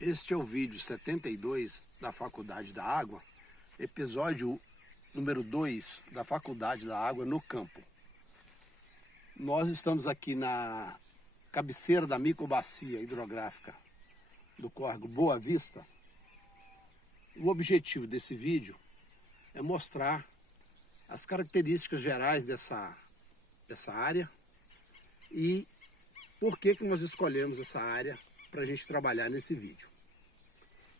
Este é o vídeo 72 da Faculdade da Água, episódio número 2 da Faculdade da Água no campo. Nós estamos aqui na cabeceira da microbacia hidrográfica do córrego Boa Vista. O objetivo desse vídeo é mostrar as características gerais dessa área e por que nós escolhemos essa área para a gente trabalhar nesse vídeo.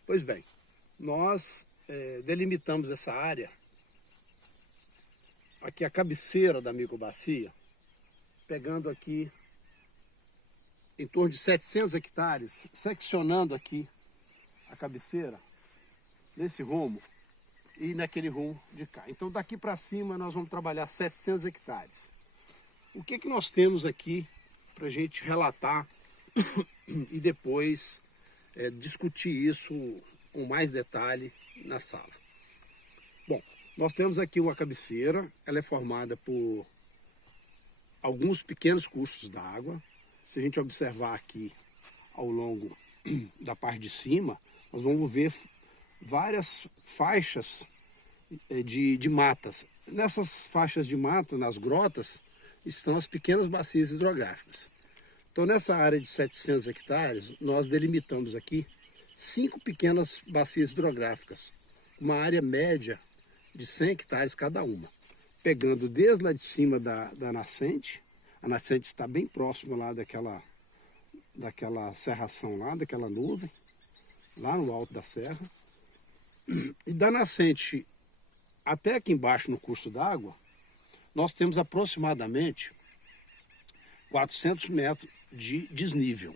Pois bem, nós delimitamos essa área, aqui a cabeceira da microbacia, pegando aqui em torno de 700 hectares, seccionando aqui a cabeceira, nesse rumo e naquele rumo de cá. Então daqui para cima nós vamos trabalhar 700 hectares. O que nós temos aqui para a gente relatar e depois discutir isso com mais detalhe na sala? Bom, nós temos aqui uma cabeceira, ela é formada por alguns pequenos cursos d'água. Se a gente observar aqui ao longo da parte de cima, nós vamos ver várias faixas de matas. Nessas faixas de mata, nas grotas, estão as pequenas bacias hidrográficas. Então, nessa área de 700 hectares, nós delimitamos aqui 5 pequenas bacias hidrográficas, uma área média de 100 hectares cada uma. Pegando desde lá de cima da nascente, a nascente está bem próxima lá daquela serração lá, daquela nuvem, lá no alto da serra. E da nascente até aqui embaixo no curso d'água, nós temos aproximadamente 400 metros de desnível.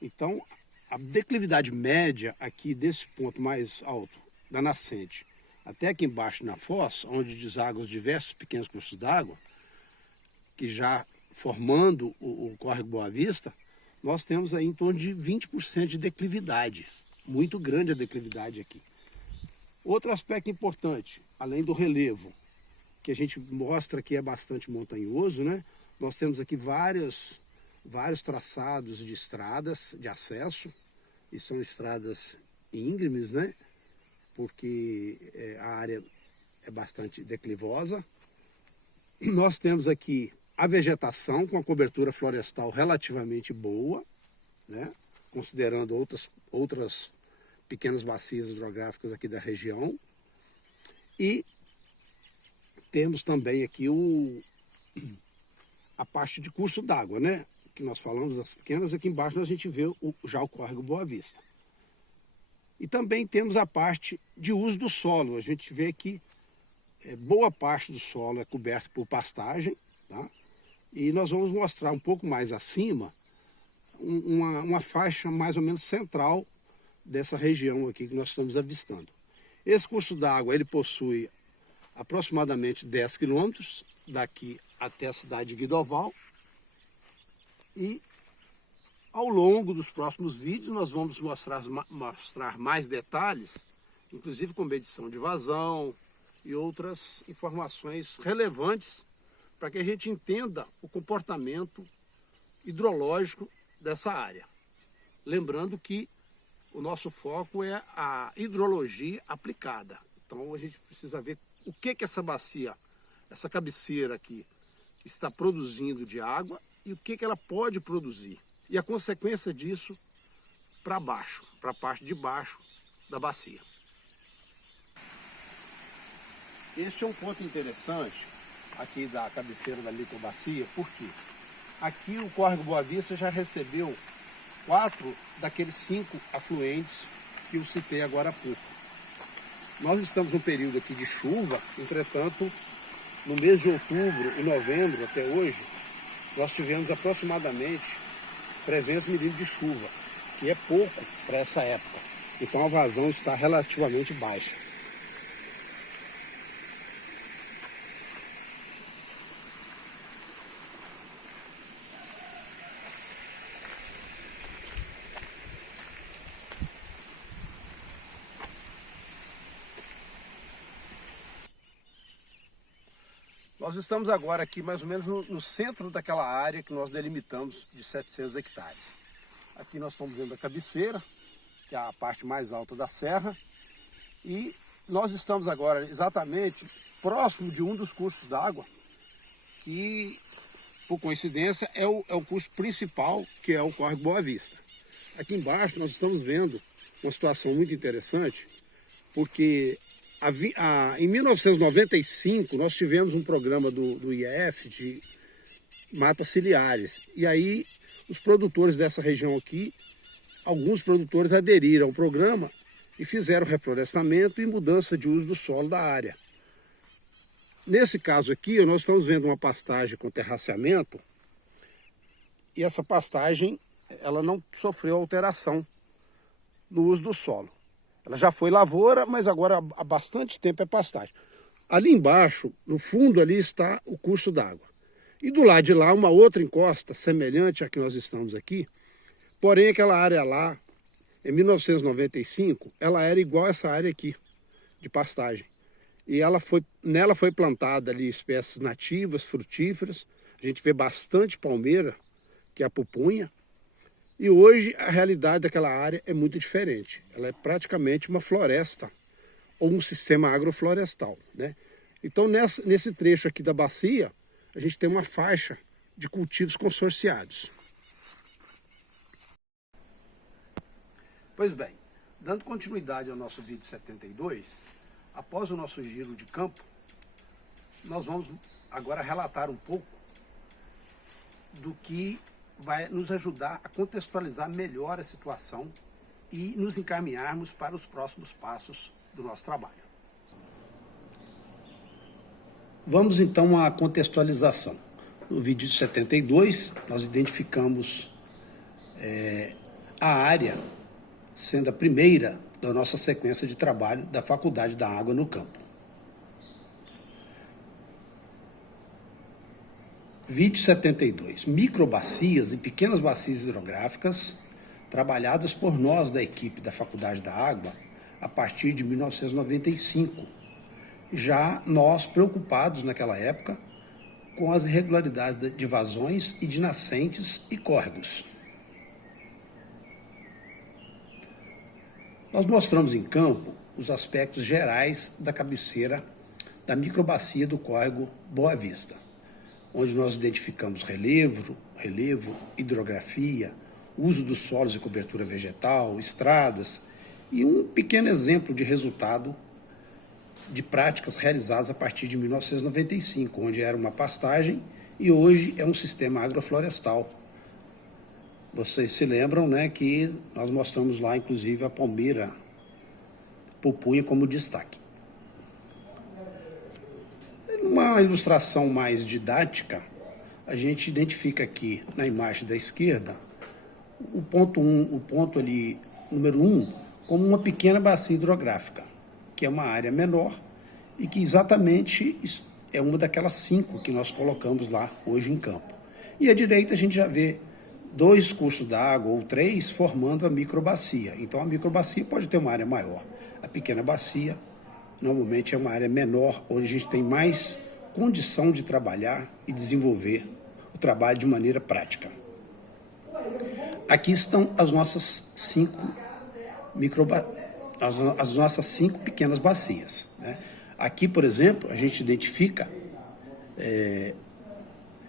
Então, a declividade média aqui desse ponto mais alto da nascente até aqui embaixo na foz, onde deságua os diversos pequenos cursos d'água, que já formando o córrego Boa Vista, nós temos aí em torno de 20% de declividade. Muito grande a declividade aqui. Outro aspecto importante, além do relevo, que a gente mostra que é bastante montanhoso, né? Nós temos aqui vários traçados de estradas de acesso, e são estradas íngremes, né? Porque a área é bastante declivosa. Nós temos aqui a vegetação com a cobertura florestal relativamente boa, né? Considerando outras pequenas bacias hidrográficas aqui da região. E temos também aqui a parte de curso d'água, né? Que nós falamos das pequenas, aqui embaixo a gente vê já o córrego Boa Vista. E também temos a parte de uso do solo. A gente vê que boa parte do solo é coberto por pastagem, tá? E nós vamos mostrar um pouco mais acima uma faixa mais ou menos central dessa região aqui que nós estamos avistando. Esse curso d'água ele possui aproximadamente 10 quilômetros daqui até a cidade de Guidoval. E ao longo dos próximos vídeos nós vamos mostrar mais detalhes, inclusive com medição de vazão e outras informações relevantes para que a gente entenda o comportamento hidrológico dessa área. Lembrando que o nosso foco é a hidrologia aplicada. Então a gente precisa ver o que essa bacia, essa cabeceira aqui, está produzindo de água e o que ela pode produzir. E a consequência disso para baixo, para a parte de baixo da bacia. Este é um ponto interessante aqui da cabeceira da microbacia, porque aqui o córrego Boa Vista já recebeu 4 daqueles 5 afluentes que eu citei agora há pouco. Nós estamos num período aqui de chuva, entretanto, no mês de outubro e novembro até hoje, nós tivemos aproximadamente 300 milímetros de chuva, que é pouco para essa época. Então a vazão está relativamente baixa. Nós estamos agora aqui mais ou menos no centro daquela área que nós delimitamos de 700 hectares. Aqui nós estamos vendo a cabeceira, que é a parte mais alta da serra. E nós estamos agora exatamente próximo de um dos cursos d'água, que, por coincidência, é o curso principal, que é o Córrego Boa Vista. Aqui embaixo nós estamos vendo uma situação muito interessante, porque em 1995 nós tivemos um programa do IEF de matas ciliares. E aí os produtores dessa região aqui, alguns produtores aderiram ao programa e fizeram reflorestamento e mudança de uso do solo da área. Nesse caso aqui, nós estamos vendo uma pastagem com terraceamento, e essa pastagem ela não sofreu alteração no uso do solo. Ela já foi lavoura, mas agora há bastante tempo é pastagem. Ali embaixo, no fundo ali, está o curso d'água. E do lado de lá, uma outra encosta semelhante à que nós estamos aqui, porém aquela área lá, em 1995, ela era igual a essa área aqui, de pastagem. E nela foi plantada ali espécies nativas, frutíferas. A gente vê bastante palmeira, que é a pupunha. E hoje a realidade daquela área é muito diferente. Ela é praticamente uma floresta, ou um sistema agroflorestal, né? Então nesse trecho aqui da bacia, a gente tem uma faixa de cultivos consorciados. Pois bem, dando continuidade ao nosso vídeo 72, após o nosso giro de campo, nós vamos agora relatar um pouco do que vai nos ajudar a contextualizar melhor a situação e nos encaminharmos para os próximos passos do nosso trabalho. Vamos então à contextualização. No vídeo 72, nós identificamos a área sendo a primeira da nossa sequência de trabalho da Faculdade da Água no Campo. Vídeo 72. Microbacias e pequenas bacias hidrográficas trabalhadas por nós da equipe da Faculdade da Água a partir de 1995. Já nós preocupados naquela época com as irregularidades de vazões e de nascentes e córregos. Nós mostramos em campo os aspectos gerais da cabeceira da microbacia do córrego Boa Vista, onde nós identificamos relevo, hidrografia, uso dos solos e cobertura vegetal, estradas e um pequeno exemplo de resultado de práticas realizadas a partir de 1995, onde era uma pastagem e hoje é um sistema agroflorestal. Vocês se lembram, né, que nós mostramos lá, inclusive, a palmeira pupunha como destaque. Numa ilustração mais didática, a gente identifica aqui na imagem da esquerda o ponto ali, número 1, como uma pequena bacia hidrográfica, que é uma área menor e que exatamente é uma daquelas 5 que nós colocamos lá hoje em campo. E à direita a gente já vê 2 cursos d'água ou 3 formando a microbacia. Então a microbacia pode ter uma área maior. A pequena bacia normalmente é uma área menor, onde a gente tem mais condição de trabalhar e desenvolver o trabalho de maneira prática. Aqui estão as nossas 5 pequenas bacias, né? Aqui, por exemplo, a gente identifica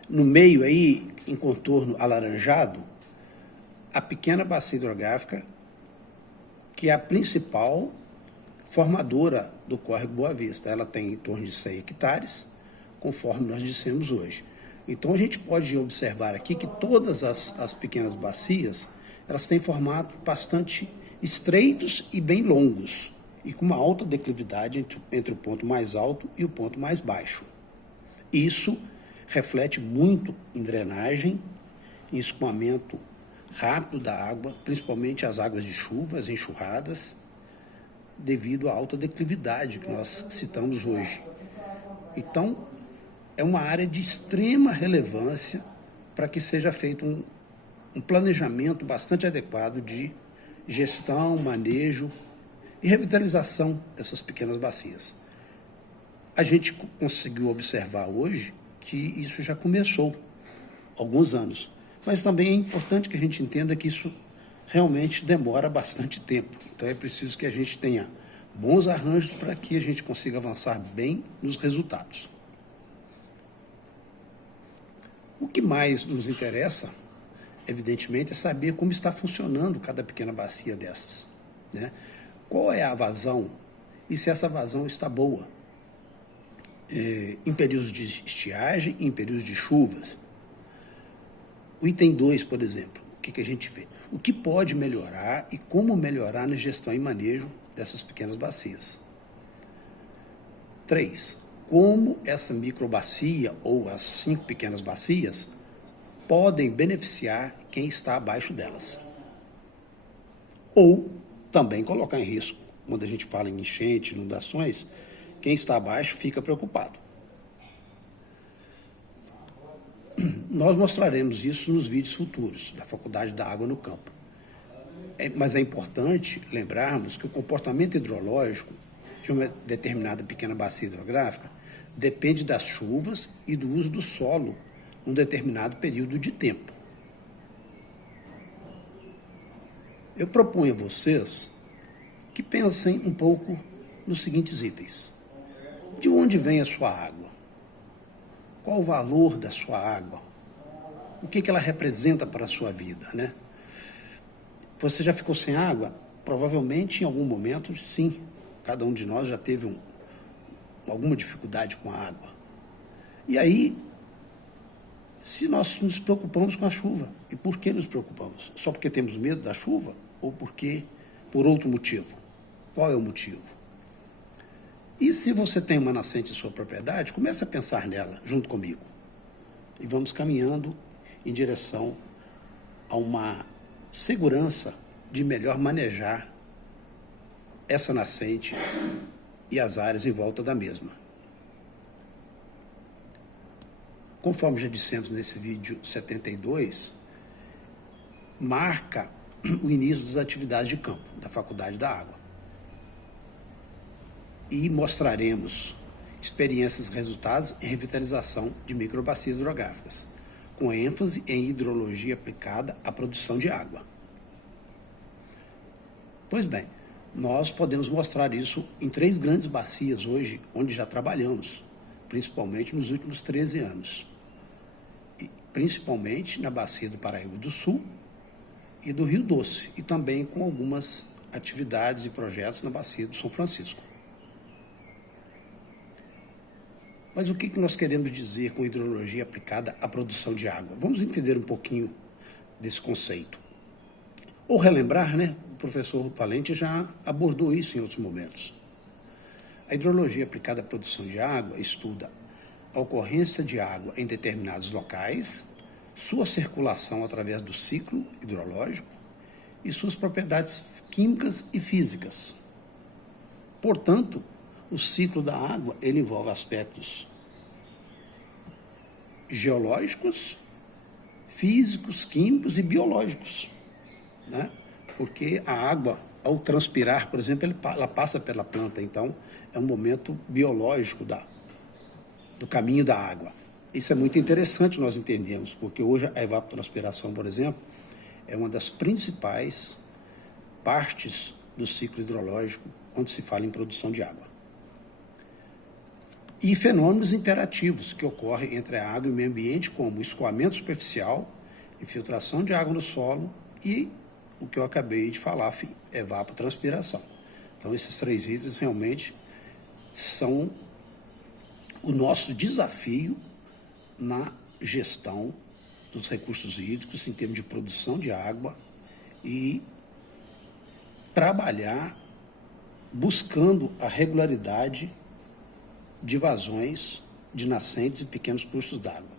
no meio aí, em contorno alaranjado, a pequena bacia hidrográfica, que é a principal formadora do córrego Boa Vista. Ela tem em torno de 100 hectares, conforme nós dissemos hoje. Então a gente pode observar aqui que todas as pequenas bacias, elas têm formato bastante estreitos e bem longos, e com uma alta declividade entre o ponto mais alto e o ponto mais baixo. Isso reflete muito em drenagem, em escoamento rápido da água, principalmente as águas de chuva, as enxurradas, devido à alta declividade que nós citamos hoje. Então, é uma área de extrema relevância para que seja feito um planejamento bastante adequado de gestão, manejo e revitalização dessas pequenas bacias. A gente conseguiu observar hoje que isso já começou há alguns anos, mas também é importante que a gente entenda que isso realmente demora bastante tempo. Então é preciso que a gente tenha bons arranjos para que a gente consiga avançar bem nos resultados. O que mais nos interessa, evidentemente, é saber como está funcionando cada pequena bacia dessas, né? Qual é a vazão e se essa vazão está boa. Em períodos de estiagem, em períodos de chuvas. O item 2, por exemplo, o que a gente vê? O que pode melhorar e como melhorar na gestão e manejo dessas pequenas bacias. 3. Como essa microbacia ou as 5 pequenas bacias podem beneficiar quem está abaixo delas. Ou também colocar em risco. Quando a gente fala em enchente, inundações, quem está abaixo fica preocupado. Nós mostraremos isso nos vídeos futuros da Faculdade da Água no Campo. Mas é importante lembrarmos que o comportamento hidrológico de uma determinada pequena bacia hidrográfica depende das chuvas e do uso do solo num determinado período de tempo. Eu proponho a vocês que pensem um pouco nos seguintes itens. De onde vem a sua água? Qual o valor da sua água? O que ela representa para a sua vida, né? Você já ficou sem água? Provavelmente em algum momento, sim. Cada um de nós já teve alguma dificuldade com a água. E aí, se nós nos preocupamos com a chuva, e por que nos preocupamos? Só porque temos medo da chuva? Ou porque por outro motivo? Qual é o motivo? E se você tem uma nascente em sua propriedade, comece a pensar nela junto comigo. E vamos caminhando em direção a uma segurança de melhor manejar essa nascente e as áreas em volta da mesma. Conforme já dissemos nesse vídeo 72, marca o início das atividades de campo da Faculdade da Água. E mostraremos experiências e resultados em revitalização de microbacias hidrográficas, com ênfase em hidrologia aplicada à produção de água. Pois bem, nós podemos mostrar isso em 3 grandes bacias hoje, onde já trabalhamos, principalmente nos últimos 13 anos. E principalmente na bacia do Paraíba do Sul e do Rio Doce, e também com algumas atividades e projetos na bacia do São Francisco. Mas o que nós queremos dizer com hidrologia aplicada à produção de água? Vamos entender um pouquinho desse conceito. Ou relembrar, né? O professor Valente já abordou isso em outros momentos. A hidrologia aplicada à produção de água estuda a ocorrência de água em determinados locais, sua circulação através do ciclo hidrológico e suas propriedades químicas e físicas. Portanto, o ciclo da água ele envolve aspectos geológicos, físicos, químicos e biológicos, né? Porque a água, ao transpirar, por exemplo, ela passa pela planta, então é um momento biológico do caminho da água. Isso é muito interessante nós entendermos, porque hoje a evapotranspiração, por exemplo, é uma das principais partes do ciclo hidrológico quando se fala em produção de água. E fenômenos interativos que ocorrem entre a água e o meio ambiente, como escoamento superficial, infiltração de água no solo e o que eu acabei de falar, evapotranspiração. Então, esses 3 itens realmente são o nosso desafio na gestão dos recursos hídricos em termos de produção de água e trabalhar buscando a regularidade de vazões de nascentes e pequenos cursos d'água.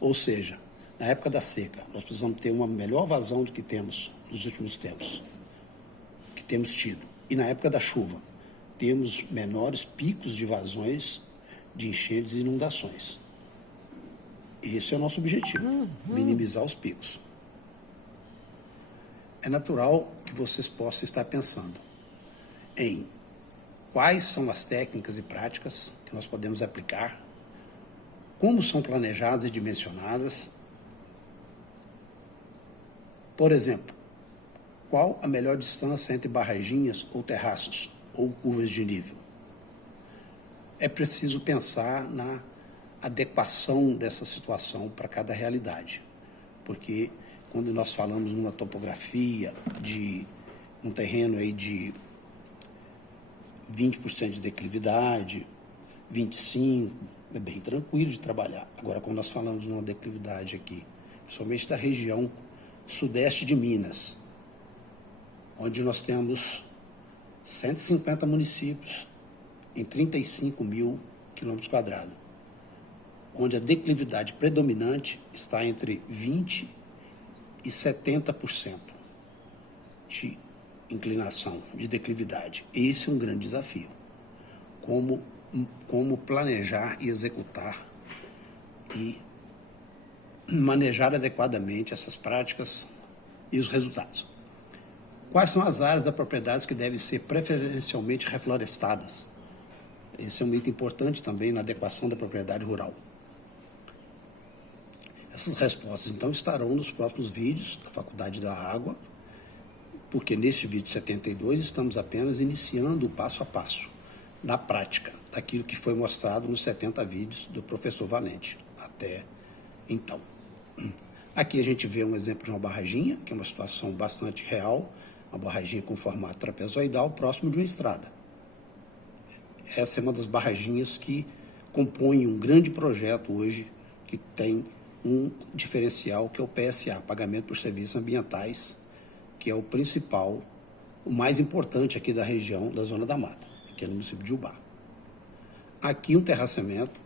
Ou seja, na época da seca, nós precisamos ter uma melhor vazão do que temos nos últimos tempos, que temos tido. E na época da chuva, temos menores picos de vazões de enchentes e inundações. Esse é o nosso objetivo, minimizar os picos. É natural que vocês possam estar pensando em quais são as técnicas e práticas que nós podemos aplicar, como são planejadas e dimensionadas. Por exemplo, qual a melhor distância entre barraginhas ou terraços ou curvas de nível? É preciso pensar na adequação dessa situação para cada realidade, porque quando nós falamos numa topografia de um terreno aí de 20% de declividade, 25%, é bem tranquilo de trabalhar. Agora, quando nós falamos numa declividade aqui, principalmente da região sudeste de Minas, onde nós temos 150 municípios em 35 mil quilômetros quadrados, onde a declividade predominante está entre 20% e 70% de inclinação, de declividade. Esse é um grande desafio. Como planejar e executar e manejar adequadamente essas práticas e os resultados. Quais são as áreas da propriedade que devem ser preferencialmente reflorestadas? Esse é um item importante também na adequação da propriedade rural. Essas respostas, então, estarão nos próximos vídeos da Faculdade da Água, porque nesse vídeo 72 estamos apenas iniciando o passo a passo, na prática, daquilo que foi mostrado nos 70 vídeos do professor Valente, até então. Aqui a gente vê um exemplo de uma barraginha, que é uma situação bastante real, uma barraginha com formato trapezoidal próximo de uma estrada. Essa é uma das barraginhas que compõem um grande projeto hoje, que tem um diferencial, que é o PSA, Pagamento por Serviços Ambientais, que é o principal, o mais importante aqui da região da Zona da Mata, aqui no município de Ubá. Aqui um terraceamento,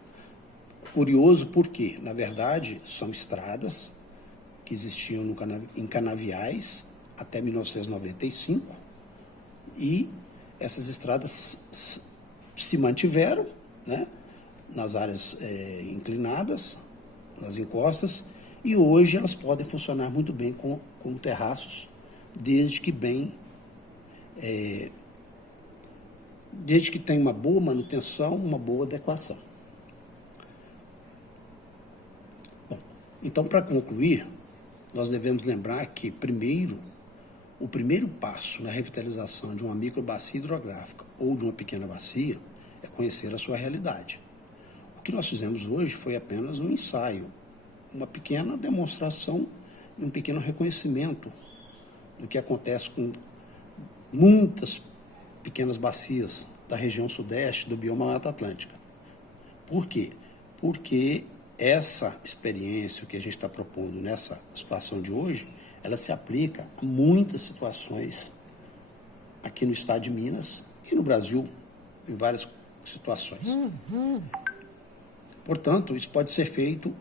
curioso porque, na verdade, são estradas que existiam em canaviais até 1995, e essas estradas se mantiveram, né, nas áreas inclinadas, nas encostas, e hoje elas podem funcionar muito bem como terraços, desde que tenha uma boa manutenção, uma boa adequação. Bom, então, para concluir, nós devemos lembrar que, o primeiro passo na revitalização de uma microbacia hidrográfica ou de uma pequena bacia é conhecer a sua realidade. O que nós fizemos hoje foi apenas um ensaio, uma pequena demonstração e um pequeno reconhecimento do que acontece com muitas pequenas bacias da região sudeste do bioma Mata Atlântica. Por quê? Porque essa experiência que a gente está propondo nessa situação de hoje, ela se aplica a muitas situações aqui no estado de Minas e no Brasil, em várias situações. Portanto, isso pode ser feito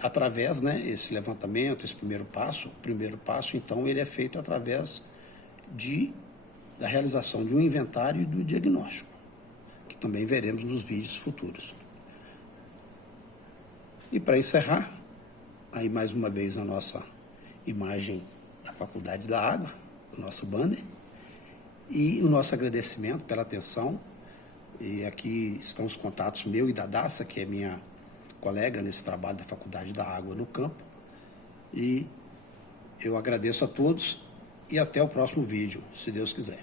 através, né, esse levantamento, esse primeiro passo. O primeiro passo, então, ele é feito através da realização de um inventário e do diagnóstico, que também veremos nos vídeos futuros. E para encerrar, aí mais uma vez a nossa imagem da Faculdade da Água, o nosso banner, e o nosso agradecimento pela atenção. E aqui estão os contatos meu e da Daça, que é minha colega nesse trabalho da Faculdade da Água no campo. E eu agradeço a todos e até o próximo vídeo, se Deus quiser.